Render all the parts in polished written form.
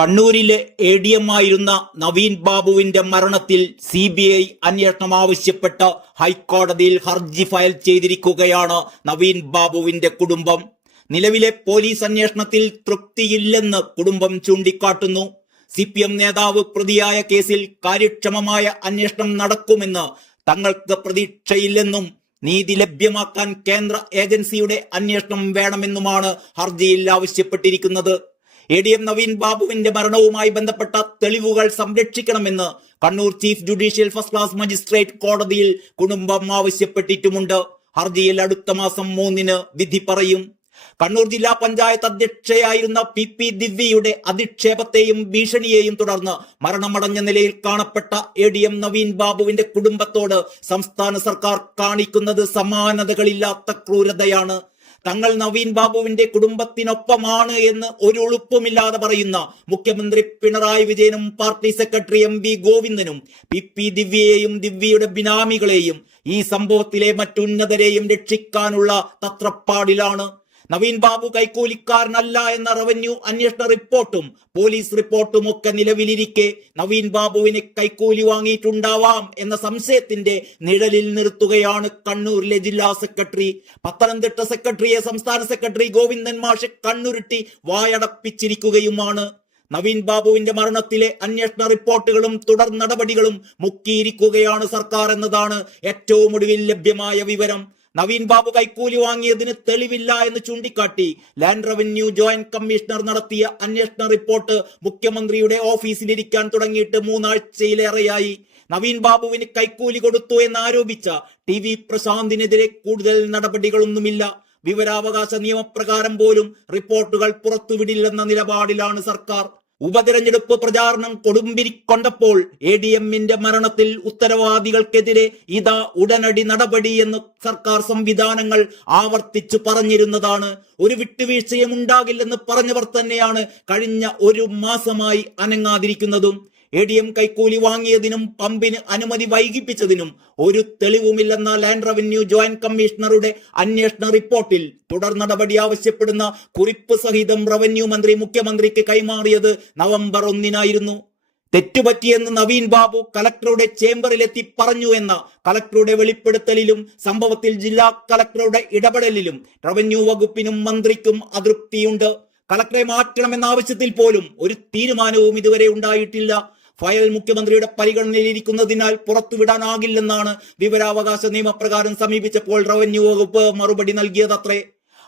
കണ്ണൂരിലെ ADM ആയിരുന്ന നവീൻ ബാബുവിന്റെ മരണത്തിൽ CBI അന്വേഷണം ആവശ്യപ്പെട്ട് ഹൈക്കോടതിയിൽ ഹർജി ഫയൽ ചെയ്തിരിക്കുകയാണ് നവീൻ ബാബുവിന്റെ കുടുംബം. നിലവിലെ പോലീസ് അന്വേഷണത്തിൽ തൃപ്തിയില്ലെന്ന് കുടുംബം ചൂണ്ടിക്കാട്ടുന്നു. CPM നേതാവ് പ്രതിയായ കേസിൽ കാര്യക്ഷമമായ അന്വേഷണം നടക്കുമെന്ന് തങ്ങൾക്ക് പ്രതീക്ഷയില്ലെന്നും നീതി ലഭ്യമാക്കാൻ കേന്ദ്ര ഏജൻസിയുടെ അന്വേഷണം വേണമെന്നുമാണ് ഹർജിയിൽ ആവശ്യപ്പെട്ടിരിക്കുന്നത്. ADM നവീൻ ബാബുവിന്റെ മരണവുമായി ബന്ധപ്പെട്ട തെളിവുകൾ സംരക്ഷിക്കണമെന്ന് Kannur chief judicial first class magistrate കോടതിയിൽ കുടുംബം ആവശ്യപ്പെട്ടിട്ടുമുണ്ട്. ഹർജിയിൽ അടുത്ത മാസം 3-ന് വിധി പറയും. കണ്ണൂർ ജില്ലാ പഞ്ചായത്ത് അധ്യക്ഷയായിരുന്ന PP ദിവ്യയുടെ അധിക്ഷേപത്തെയും ഭീഷണിയെയും തുടർന്ന് മരണമടഞ്ഞ നിലയിൽ കാണപ്പെട്ട ADM നവീൻ ബാബുവിന്റെ കുടുംബത്തോട് സംസ്ഥാന സർക്കാർ കാണിക്കുന്നത് സമാനതകളില്ലാത്ത ക്രൂരതയാണ്. തങ്ങൾ നവീൻ ബാബുവിന്റെ കുടുംബത്തിനൊപ്പമാണ് എന്ന് ഒരു ഉളുപ്പുമില്ലാതെ പറയുന്ന മുഖ്യമന്ത്രി പിണറായി വിജയനും പാർട്ടി സെക്രട്ടറി MV ഗോവിന്ദനും PP ദിവ്യയെയും ദിവ്യയുടെ ബിനാമികളെയും ഈ സംഭവത്തിലെ മറ്റുന്നതരെയും രക്ഷിക്കാനുള്ള തത്രപ്പാടിലാണ്. നവീൻ ബാബു കൈക്കൂലിക്കാരനല്ല എന്ന റവന്യൂ അന്വേഷണ റിപ്പോർട്ടും പോലീസ് റിപ്പോർട്ടും ഒക്കെ നിലവിലിരിക്കെ നവീൻ ബാബുവിന് കൈക്കൂലി വാങ്ങിയിട്ടുണ്ടാവാം എന്ന സംശയത്തിന്റെ നിഴലിൽ നിർത്തുകയാണ് കണ്ണൂരിലെ ജില്ലാ സെക്രട്ടറി. പത്തനംതിട്ട സെക്രട്ടറിയെ സംസ്ഥാന സെക്രട്ടറി ഗോവിന്ദൻ മാഷ് കണ്ണുരുട്ടി വായടപ്പിച്ചിരിക്കുകയുമാണ്. നവീൻ ബാബുവിന്റെ മരണത്തിലെ അന്വേഷണ റിപ്പോർട്ടുകളും തുടർ നടപടികളും മുക്കിയിരിക്കുകയാണ് സർക്കാർ എന്നതാണ് ഏറ്റവും ഒടുവിൽ ലഭ്യമായ വിവരം. നവീൻ ബാബു കൈക്കൂലി വാങ്ങിയതിന് തെളിവില്ല എന്ന് ചൂണ്ടിക്കാട്ടി ലാൻഡ് റവന്യൂ ജോയിന്റ് കമ്മീഷണർ നടത്തിയ അന്വേഷണ റിപ്പോർട്ട് മുഖ്യമന്ത്രിയുടെ ഓഫീസിലിരിക്കാൻ തുടങ്ങിയിട്ട് 3 ആഴ്ചയിലേറെയായി. നവീൻ ബാബുവിന് കൈക്കൂലി കൊടുത്തു എന്നാരോപിച്ച TV പ്രശാന്തിനെതിരെ കൂടുതൽ നടപടികളൊന്നുമില്ല. വിവരാവകാശ നിയമപ്രകാരം പോലും റിപ്പോർട്ടുകൾ പുറത്തുവിടില്ലെന്ന നിലപാടിലാണ് സർക്കാർ. ഉപതെരഞ്ഞെടുപ്പ് പ്രചാരണം കൊടുമ്പിരിക്കൊണ്ടപ്പോൾ ADMന്റെ മരണത്തിൽ ഉത്തരവാദികൾക്കെതിരെ ഇതാ ഉടനടി നടപടി എന്ന് സർക്കാർ സംവിധാനങ്ങൾ ആവർത്തിച്ചു പറഞ്ഞിരുന്നതാണ്. ഒരു വിട്ടുവീഴ്ചയും ഉണ്ടാകില്ലെന്ന് പറഞ്ഞവർ തന്നെയാണ് കഴിഞ്ഞ 1 മാസമായി അനങ്ങാതിരിക്കുന്നതും. ADM കൈക്കൂലി വാങ്ങിയതിനും പമ്പിന് അനുമതി വൈകിപ്പിച്ചതിനും ഒരു തെളിവുമില്ലെന്ന ലാൻഡ് റവന്യൂ ജോയിന്റ് കമ്മീഷണറുടെ അന്വേഷണ റിപ്പോർട്ടിൽ തുടർ നടപടി ആവശ്യപ്പെടുന്ന കുറിപ്പ് സഹിതം റവന്യൂ മന്ത്രി മുഖ്യമന്ത്രിക്ക് കൈമാറിയത് നവംബർ 1-നായിരുന്നു. തെറ്റുപറ്റിയെന്ന് നവീൻ ബാബു കലക്ടറുടെ ചേംബറിലെത്തി പറഞ്ഞു എന്ന കലക്ടറുടെ വെളിപ്പെടുത്തലിലും സംഭവത്തിൽ ജില്ലാ കലക്ടറുടെ ഇടപെടലിലും റവന്യൂ വകുപ്പിനും മന്ത്രിക്കും അതൃപ്തിയുണ്ട്. കലക്ടറെ മാറ്റണമെന്ന ആവശ്യത്തിൽ പോലും ഒരു തീരുമാനവും ഇതുവരെ ഉണ്ടായിട്ടില്ല. ഫയൽ മുഖ്യമന്ത്രിയുടെ പരിഗണനയിലിരിക്കുന്നതിനാൽ പുറത്തുവിടാനാകില്ലെന്നാണ് വിവരാവകാശ നിയമപ്രകാരം സമീപിച്ചപ്പോൾ റവന്യൂ വകുപ്പ് മറുപടി നൽകിയതത്രേ.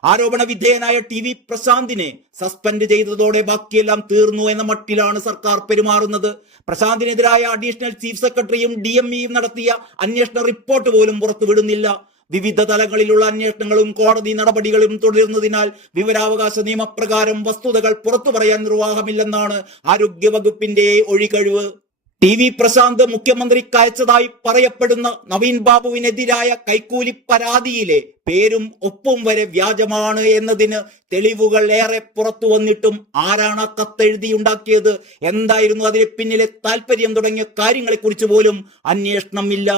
ആരോപണ വിധേയനായ TV പ്രശാന്തിനെ സസ്പെൻഡ് ചെയ്തതോടെ ബാക്കിയെല്ലാം തീർന്നു എന്ന മട്ടിലാണ് സർക്കാർ പെരുമാറുന്നത്. പ്രശാന്തിനെതിരായ അഡീഷണൽ ചീഫ് സെക്രട്ടറിയും DMEയും നടത്തിയ അന്വേഷണ റിപ്പോർട്ട് പോലും പുറത്തുവിടുന്നില്ല. വിവിധ തലങ്ങളിലുള്ള അന്വേഷണങ്ങളും കോടതി നടപടികളും തുടരുന്നതിനാൽ വിവരാവകാശ നിയമപ്രകാരം വസ്തുതകൾ പുറത്തു പറയാൻ നിർവാഹമില്ലെന്നാണ് ആരോഗ്യ വകുപ്പിന്റെ ഒഴികഴിവ്. TV പ്രശാന്ത് മുഖ്യമന്ത്രിക്ക് അയച്ചതായി പറയപ്പെടുന്ന നവീൻ ബാബുവിനെതിരായ കൈക്കൂലി പരാതിയിലെ പേരും ഒപ്പും വരെ വ്യാജമാണ് എന്നതിന് തെളിവുകൾ ഏറെ പുറത്തു വന്നിട്ടും ആരാണ് കത്തെഴുതിയുണ്ടാക്കിയത്, എന്തായിരുന്നു അതിന് പിന്നിലെ താല്പര്യം തുടങ്ങിയ കാര്യങ്ങളെക്കുറിച്ച് പോലും അന്വേഷണമില്ല.